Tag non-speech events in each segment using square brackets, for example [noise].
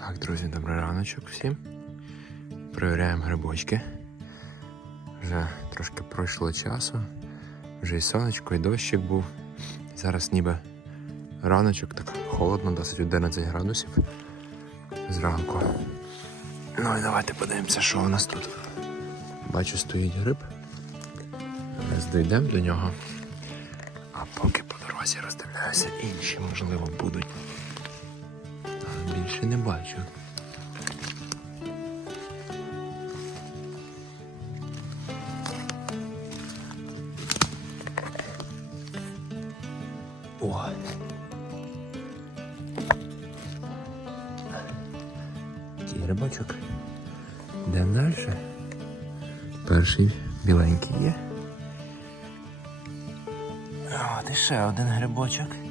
Так, друзі, добрий раночок всім. Перевіряємо грибочки. Вже трошки пройшло часу. Вже і сонечко, і дощик був. Зараз ніби раночок, так холодно, досить 11 градусів зранку. Ну і давайте подивимося, що у нас тут. Бачу, стоїть гриб. Зараз дійдемо до нього. А поки по дорозі роздивляюся, інші, можливо, будуть. Більше не бачу. О. Такий рибачок. Йдемо далі. Перший біленький є. От і ще один грибочок.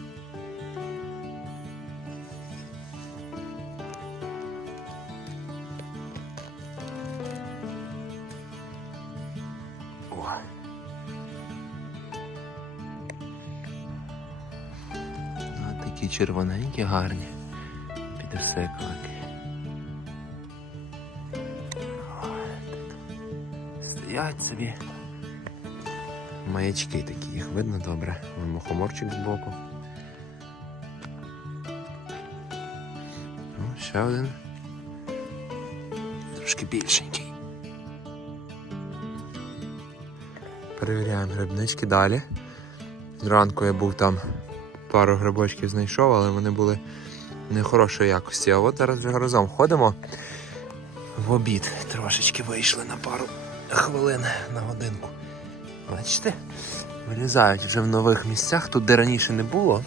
Червоненькі гарні. Підосиклики. Стоять собі. Маячки такі, їх видно добре. Мухоморчик збоку. О, ще один. Трошки більшенький. Перевіряємо грибнички далі. Зранку я був там, пару грибочків знайшов, але вони були нехорошої якості. А от зараз вже разом ходимо. В обід трошечки вийшли на пару хвилин на годинку. Бачите? Вилізають вже в нових місцях, тут де раніше не було.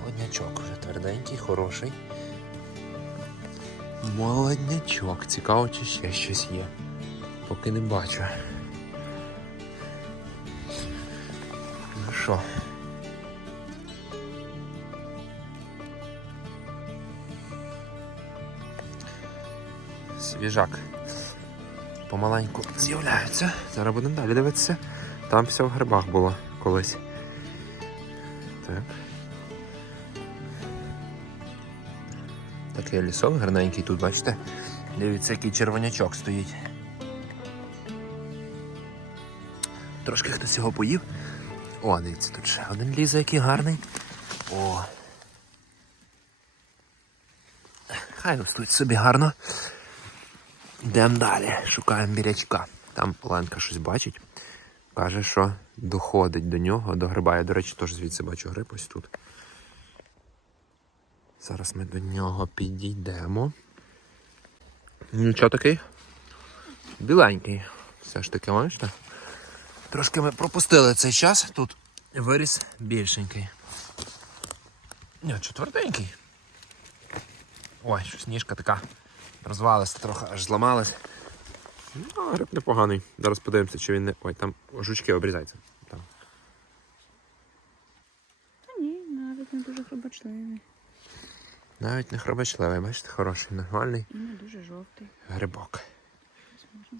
Молоднячок вже тверденький, хороший. Молоднячок. Цікаво, чи ще щось є. Поки не бачу. Ну що? Свіжак. Помаленьку з'являються. Зараз будемо далі дивитися. Там все в грибах було колись. Так. Такий лісок гарненький тут, бачите? Дивіться, який червонячок стоїть. Трошки хтось його поїв. О, дивіться, тут ще один лізе, який гарний. О. Хай ростуть собі гарно. Йдемо далі, шукаємо бірячка. Там Оленка щось бачить. Каже, що доходить до нього, до гриба. Я, до речі, теж звідси бачу гриб ось тут. Зараз ми до нього підійдемо. Нічого такий? Біленький. Все ж таки, бачите? Трошки ми пропустили цей час, тут виріс більшенький. Ні, четвертенький. Ой, щось ніжка така розвалася трохи, аж зламалась. Ну, гриб непоганий. Зараз подивимося, чи він не. Ой, там жучки обрізаються. Там. Та ні, навіть не дуже хробачливий. Навіть не хробачливий, бачите, хороший, нормальний І не дуже жовтий. грибок. Можна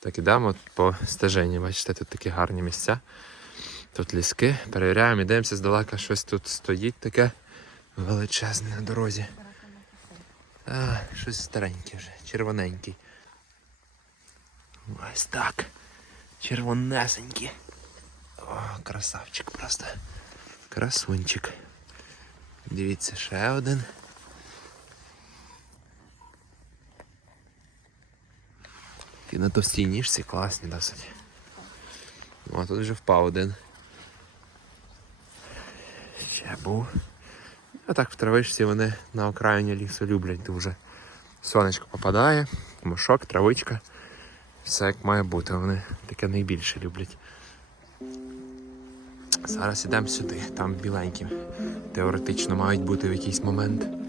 Так, ідемо по стежині, бачите, тут такі гарні місця. Тут ліски. Перевіряємо, ідемося здалека, щось тут стоїть таке величезне на дорозі. А, щось стареньке вже, червоненький. Ось так. Червонесенький. О, красавчик просто. Красунчик. Дивіться, ще один. І на товстій ніжці класні досить. О, тут вже впав один. Ще був. А так в травичці вони на окраїні лісу люблять дуже. Сонечко попадає, мушок, травичка. Все як має бути, вони таке найбільше люблять. Зараз ідемо сюди, там біленькі. Теоретично мають бути в якийсь момент.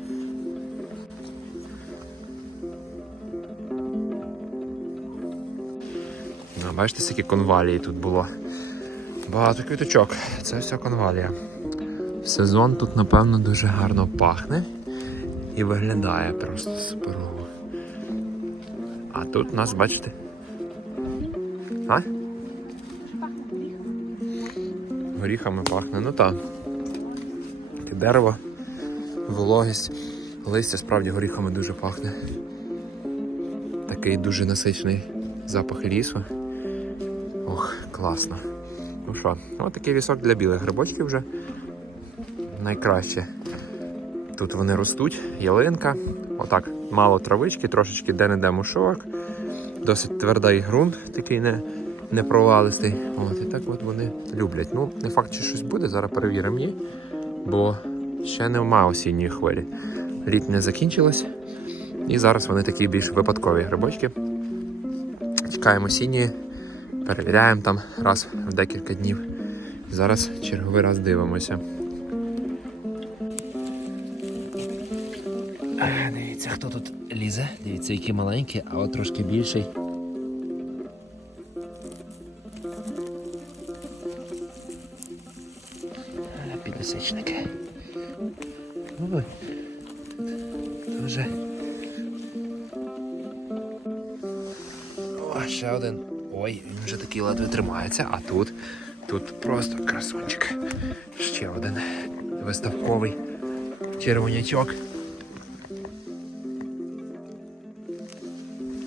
Бачите, скільки конвалії тут було. Багато квіточок. Це все конвалія. Сезон тут, напевно, дуже гарно пахне і виглядає просто суперово. А тут нас, бачите. А? горіхами пахне. Ну так. І дерево, вологість, листя справді горіхами дуже пахне. Такий дуже насичений запах лісу. Класно. Ну що, ось такий вісок для білих грибочків вже найкраще. Тут вони ростуть, ялинка. Отак, мало травички, трошечки де-не-де мушок. Досить твердий ґрунт, такий не, не провалистий. От, і так от вони люблять. Ну, не факт, чи щось буде, зараз перевіримо її, бо ще нема осінньої хвилі. Літня закінчилась, і зараз вони такі більш випадкові грибочки. Чекаємо осінні, перевіряємо там раз в декілька днів. Зараз черговий раз дивимося. Дивіться, хто тут лізе. Дивіться, який маленький, а от трошки більший. Виставковий червонячок.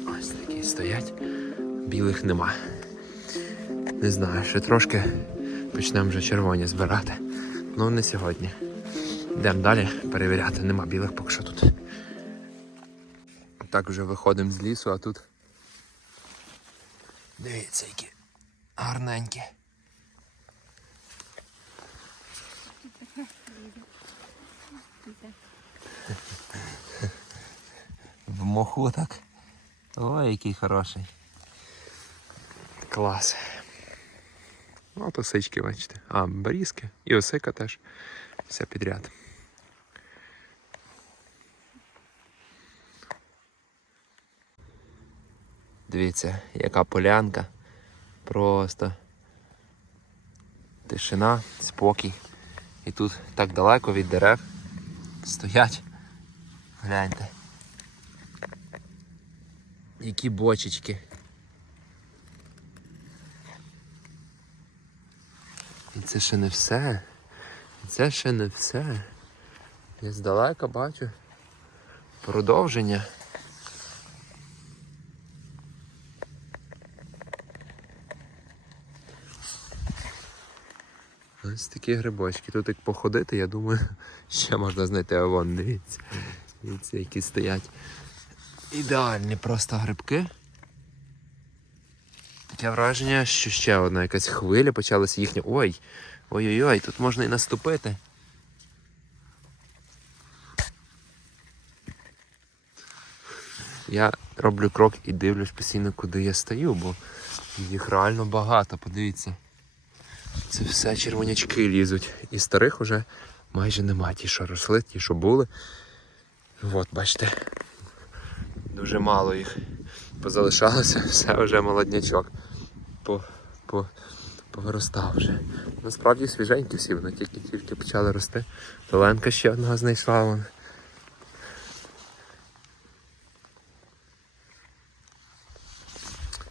Ось такі стоять. Білих нема. Не знаю, ще трошки почнемо вже червоні збирати. Ну не сьогодні. Йдемо далі перевіряти. Нема білих поки що тут. Так вже виходимо з лісу, а тут. Дивіться, які гарненькі. В моху так. Ой, який хороший. Клас. От осички, бачите. А, берізки. І осика теж. Все підряд. Дивіться, яка полянка. Просто тишина, спокій. І тут так далеко від дерев стоять. Гляньте. Які бочечки. І це ще не все. І це ще не все. Я здалека бачу продовження. Ось такі грибочки. Тут як походити, я думаю, [laughs] ще можна знайти а вон, дивіться. Дивіться, які стоять. Ідеальні просто грибки. Таке враження, що ще одна якась хвиля почалася їхня. Ой! Ой-ой-ой, тут можна і наступити. Я роблю крок і дивлюсь постійно, куди я стою, бо їх реально багато, подивіться. Це все червонячки лізуть. І старих уже майже нема. Ті, що росли, ті, що були. От, бачите, дуже мало їх позалишалося, все вже молоднячок. По, по, повиростав вже. Насправді свіженькі всі, вони тільки-тільки почали рости. Толенка ще одного знайшла. Вон.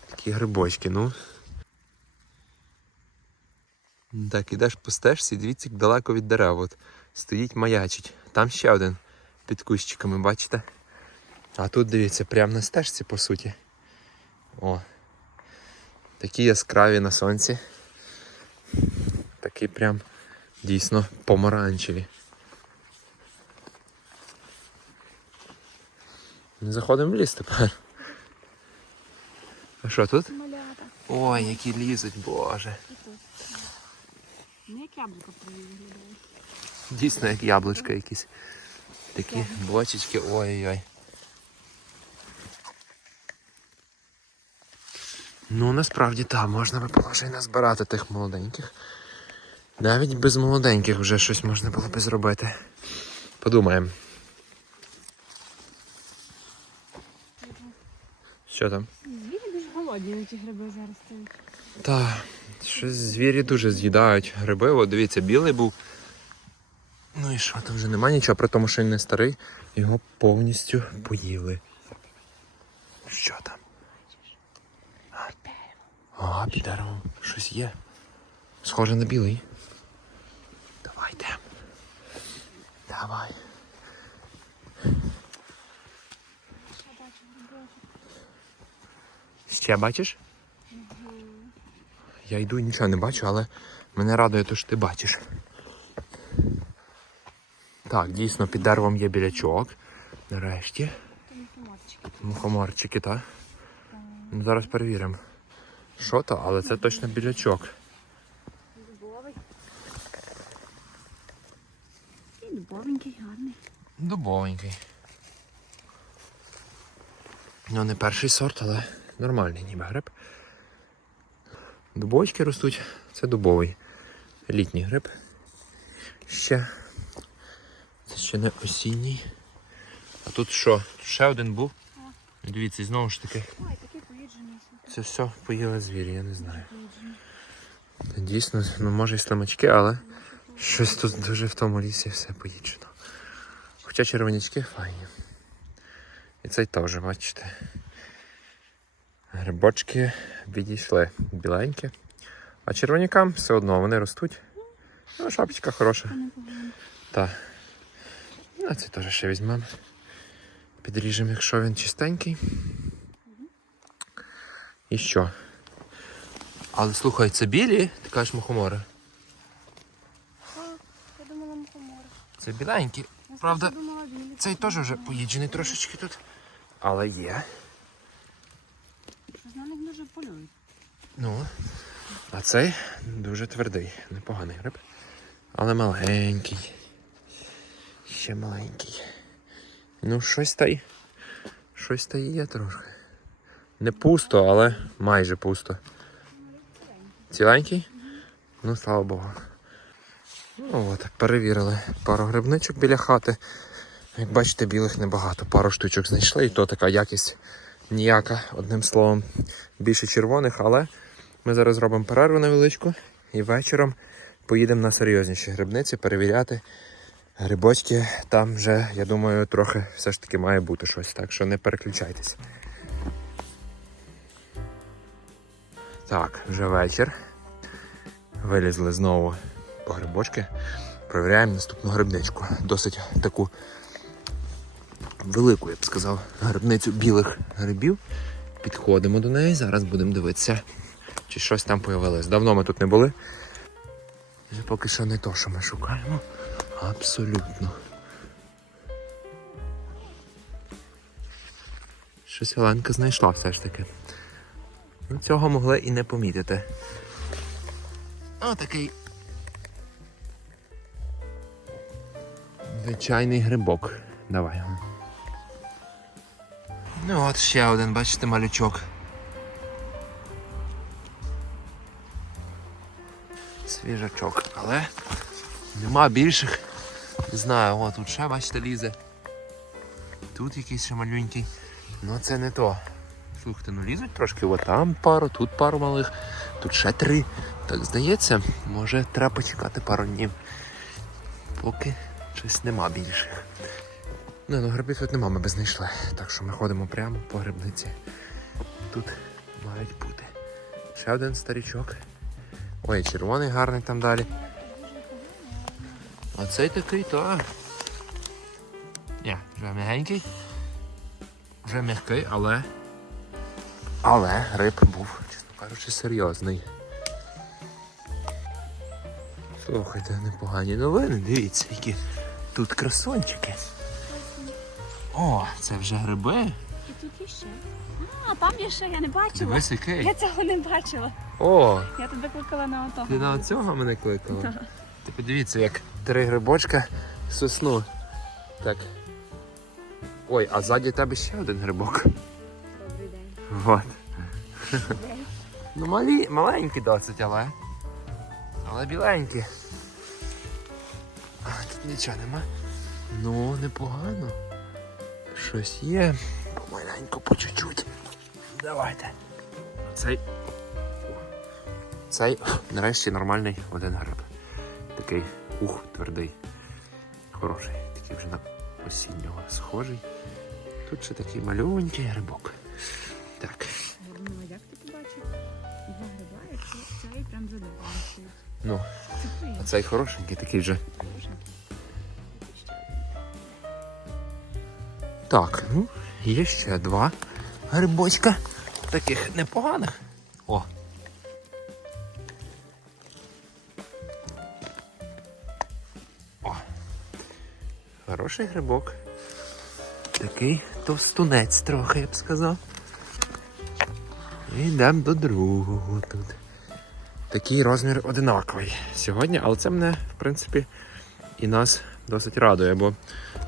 Такі грибочки, ну. Так, ідеш по стежці, дивіться, як далеко від дерев. От стоїть маячить. Там ще один під кущиками, бачите? А тут дивіться, прямо на стежці, по суті. О. Такі яскраві на сонці. Такі прям дійсно помаранчеві. Не заходимо в ліс тепер. А що тут? Малята. Ой, які лізуть, боже. І тут. Не як яблуко виглядає. Дійсно, як яблучка якісь. Такі бочечки, ой-ой-ой. Ну, насправді так, можна би й назбирати тих молоденьких. Навіть без молоденьких вже щось можна було би зробити. Подумаємо. Що там? Звірі дуже голодні на ті гриби зараз стоять. Та, Щось звірі дуже з'їдають гриби. От дивіться, білий був. Ну і що, там вже немає нічого, при тому, що він не старий, його повністю поїли. Що там? А, під деревом щось є. Схоже на білий. Давай йдемо. Давай. Ще бачиш? Я йду і нічого не бачу, але мене радує те, що ти бачиш. Так, дійсно, під деревом є білячок. Нарешті. Мухоморчики, так? Ну, зараз перевіримо. Що то, але це точно білячок. Дубовий. І дубовенький, гарний. Дубовенький. Ну, не перший сорт, але нормальний ніби гриб. Дубочки ростуть, це дубовий. Літній гриб. Ще. Це ще не осінній. А тут що? Тут ще один був. Дивіться, знову ж таки, Ой, такий поїджений. це все поїли звірі, я не знаю. Та Дійсно, ну може і слимачки, але щось тут дуже в тому лісі все поїджено. Хоча червонячки файні. І цей теж, бачите. Грибочки відійшли біленькі. А червонякам все одно вони ростуть. Ну, шапочка хороша. Так. Ну, це теж ще візьмемо. Підріжемо, якщо він чистенький. І що? Але слухай, це білі, ти кажеш мухомори. Я думала мухомори. Це біленькі. Правда. Цей теж вже поїджений трошечки тут. Але є. Щось на них дуже полюють. Ну. А цей дуже твердий, непоганий гриб. Але маленький. Ще маленький. Ну, щось та й. Щось та є трошки. Не пусто, але майже пусто. Ціленький? Ну, слава Богу. Ну от, перевірили пару грибничок біля хати. Як бачите, білих небагато. Пару штучок знайшли, і то така якість ніяка, одним словом, більше червоних, але ми зараз зробимо перерву невеличку і вечором поїдемо на серйозніші грибниці перевіряти грибочки. Там вже, я думаю, трохи все ж таки має бути щось, так що не переключайтесь. Так, вже вечір. Вилізли знову по грибочки. Провіряємо наступну грибничку. Досить таку велику, я б сказав, грибницю білих грибів. Підходимо до неї, зараз будемо дивитися, чи щось там появилось. Давно ми тут не були. Вже поки що не то, що ми шукаємо. Абсолютно. Щось Оленка знайшла все ж таки. Ну, цього могли і не помітити. Отакий. Звичайний грибок. Давай. Ну от ще один, бачите, малючок. Свіжачок, але нема більших. Не знаю, о, тут ще, бачите, лізе. Тут якийсь ще малюнький. Ну це не то. Слухайте, ну лізуть трошки, от там пару, тут пару малих, тут ще три. Так здається, може треба почекати пару днів. Поки щось нема більших. Не, ну грибів тут нема, ми би знайшли. Так що ми ходимо прямо по грибниці. Тут мають бути. Ще один старічок. Ой, червоний гарний там далі. А цей такий, то. Ні, вже м'ягенький. Вже м'який, але. Але гриб був, чесно кажучи, серйозний. Слухайте, непогані новини, дивіться, які тут красончики. О, це вже гриби. І тут є ще. А, там є ще, я не бачила. Дивись, який. Я цього не бачила. О, Я тебе кликала на отого. ти на цього мене кликала? Так. Ти подивіться, як три грибочка сосну. Так. Ой, а ззаді тебе ще один грибок. Добрий день. Вот. Ну, малі, маленькі досить, але. Але біленькі. А, тут нічого нема. Ну, непогано. Щось є. Помаленьку, по чуть-чуть. Давайте. Цей. Цей нарешті нормальний один гриб. Такий ух, твердий. Хороший. Такий вже на осіннього схожий. Тут ще такий малюнький грибок. Так. Як ти побачив? Два гриба, цей прям за. Ну, а цей хорошенький такий вже. Так, ну, є ще два грибочка. Таких непоганих. О. О. Хороший грибок. Такий товстунець трохи, я б сказав. І йдемо до другого тут. Такий розмір одинаковий сьогодні, але це мене, в принципі, і нас досить радує, бо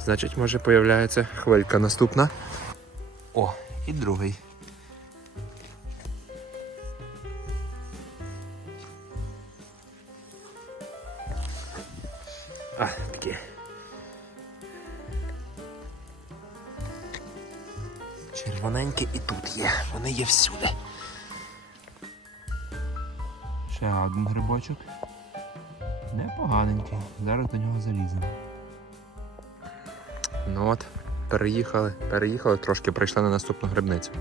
значить, може появляється хвилька наступна. О, і другий. А, такі. Червоненькі і тут є. Вони є всюди. Ще один грибочок. Непоганенький. Зараз до нього заліземо. Ну от, переїхали, переїхали трошки, прийшли на наступну грибницю.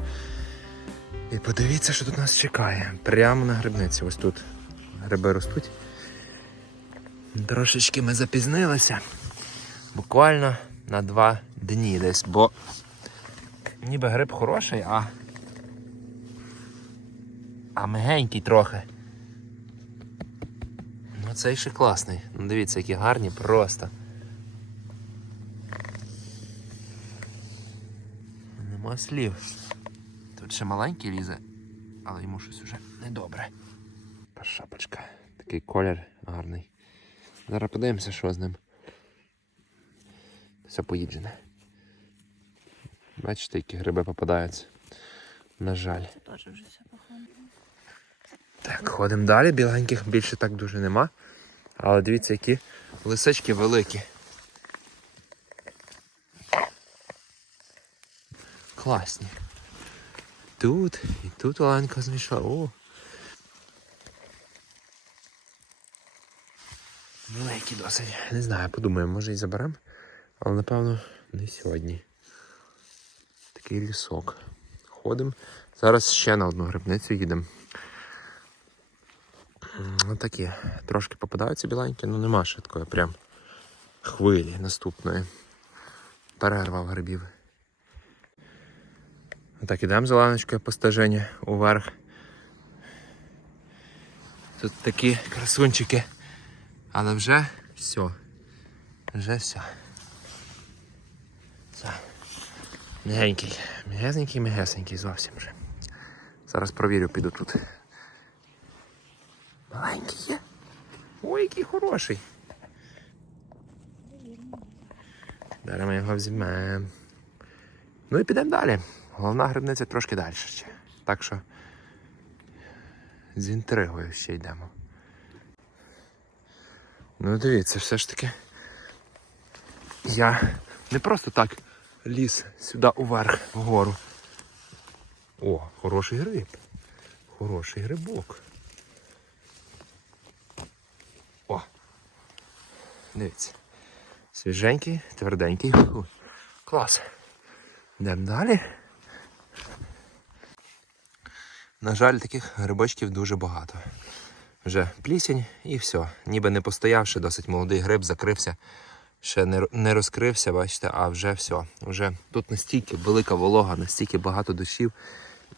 І подивіться, що тут нас чекає. Прямо на грибниці. Ось тут гриби ростуть. Трошечки ми запізнилися. Буквально на два дні десь, бо ніби гриб хороший, а. А мигенький трохи. Ну цей ще класний. Ну дивіться, які гарні просто. Нема слів. Тут ще маленький лізе, але йому щось уже недобре. Шапочка. Такий колір гарний. Зараз подивимося, що з ним. Все поїджене. Бачите, які гриби попадаються. На жаль. Це Теж вже все похоже. Так, ходимо далі. Біленьких більше так дуже нема. Але дивіться, які лисички великі. Класні. Тут і тут Оленка знайшла. О. Великі досить. Не знаю, подумаємо, може і заберемо. Але напевно не сьогодні. Такий лісок. Ходимо. Зараз ще на одну грибницю їдемо. Такі. Трошки попадаються біленькі, ну нема ще такої прям хвилі наступної. Перерва в грибів. Так, ідемо зеленочкою по стежині уверх. Тут такі красунчики. Але вже все. Вже все. Все. Мігенький. Мігесенький, мігесенький зовсім вже. Зараз провірю, піду тут. Маленький є. Ой, який хороший. Зараз ми його візьмемо. Ну і підемо далі. Головна грибниця трошки далі ще. Так що з інтригою ще йдемо. Ну дивіться, все ж таки. Я не просто так ліз сюди уверх, вгору. О, хороший гриб. Хороший грибок. О! Дивіться. Свіженький, тверденький. Клас. Йдемо далі. На жаль, таких грибочків дуже багато. Вже плісень і все. Ніби не постоявши, досить молодий гриб, закрився, ще не, розкрився, бачите, а вже все. Вже тут настільки велика волога, настільки багато дощів,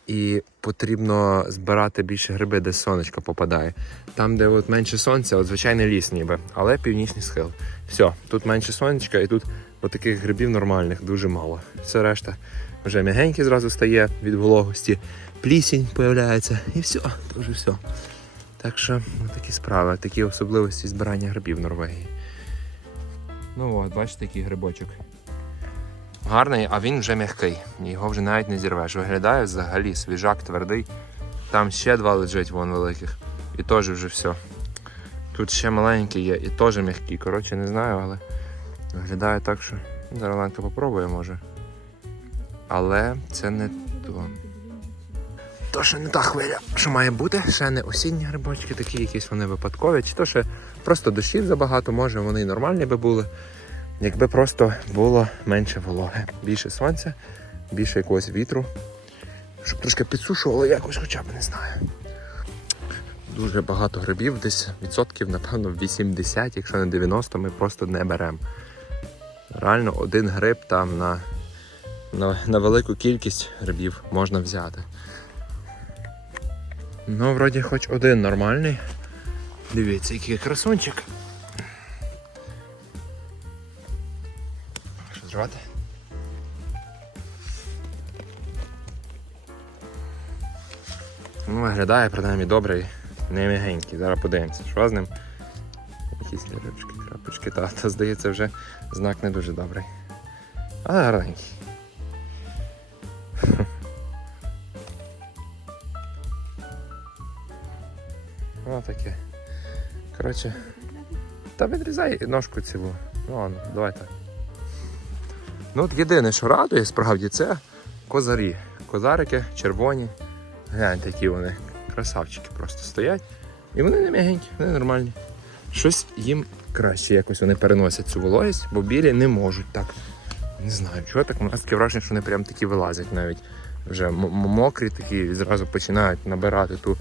і потрібно збирати більше гриби, де сонечко попадає. Там, де от менше сонця, от звичайний ліс ніби, але північний схил. Все, тут менше сонечка, і тут таких грибів нормальних дуже мало. Все решта вже м'ягенький зразу стає від вологості, плісінь появляється, і все, вже все. Так що такі справи, такі особливості збирання грибів в Норвегії. Ну от, бачите, який грибочок. Гарний, а він вже м'який. Його вже навіть не зірвеш. Виглядає взагалі свіжак, твердий. Там ще два лежать вон великих. І теж вже все. Тут ще маленький є і теж м'який. Коротше, не знаю, але виглядає так, що зараз Ленка попробує може. Але це не то. То ще не та хвиля, що має бути, ще не осінні грибочки, такі якісь вони випадкові, чи то ще просто дощів забагато, може вони і нормальні би були, якби просто було менше вологи, більше сонця, більше якогось вітру, щоб трошки підсушувало якось, хоча б не знаю. Дуже багато грибів, десь відсотків, напевно, 80, якщо не 90, ми просто не беремо. Реально один гриб там на на, на велику кількість грибів можна взяти. Ну, вроді хоч один нормальний. Дивіться, який красунчик. Що зривати? Ну, виглядає принаймні добре і не м'ягенький. Зараз подивимося, що з ним. Якісь рибочки, крапочки, та, та здається, вже знак не дуже добрий. Але гарненький. О, таке. Коротше. Та відрізай ножку цілу. Ну ладно, давай так. Ну от єдине, що радує, справді, це козарі. Козарики червоні. Гляньте, які вони красавчики просто стоять. І вони не м'ягенькі, вони нормальні. Щось їм краще якось вони переносять цю вологість, бо білі не можуть так. Не знаю, чого так. У нас таке враження, що вони прям такі вилазять навіть вже мокрі такі і зразу починають набирати ту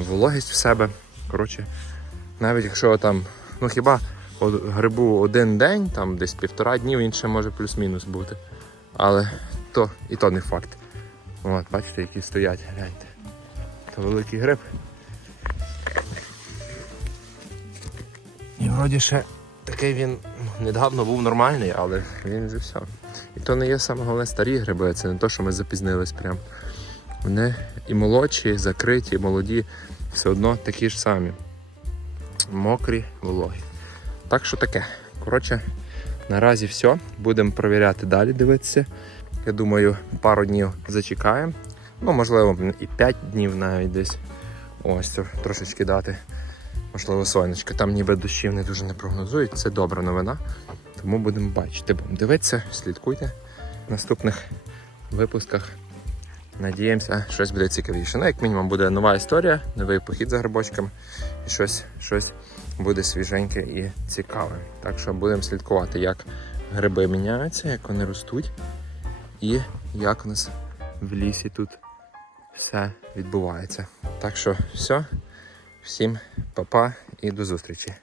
вологість в себе. Коротше, навіть якщо там, ну хіба грибу один день, там десь півтора дні, він ще може плюс-мінус бути. Але то і то не факт. От, бачите, які стоять, гляньте. То великий гриб. І вроді ще такий він недавно був нормальний, але він вже все. І то не є саме головне старі гриби, це не то, що ми запізнились прям. Вони і молодші, закриті, і молоді, все одно такі ж самі. Мокрі, вологі. Так що таке. Коротше, наразі все. Будемо перевіряти далі, дивитися. Я думаю, пару днів зачекаємо. Ну, можливо, і 5 днів навіть десь. Ось трошечки дати. Можливо, сонечко. Там ніби дощів не дуже не прогнозують. Це добра новина. Тому будемо бачити. Будемо дивитися, слідкуйте в наступних випусках. Надіємося, щось буде цікавіше. Ну, як мінімум, буде нова історія, новий похід за грибочками і щось, щось буде свіженьке і цікаве. Так що будемо слідкувати, як гриби міняються, як вони ростуть, і як у нас в лісі тут все відбувається. Так що все, всім па-па і до зустрічі.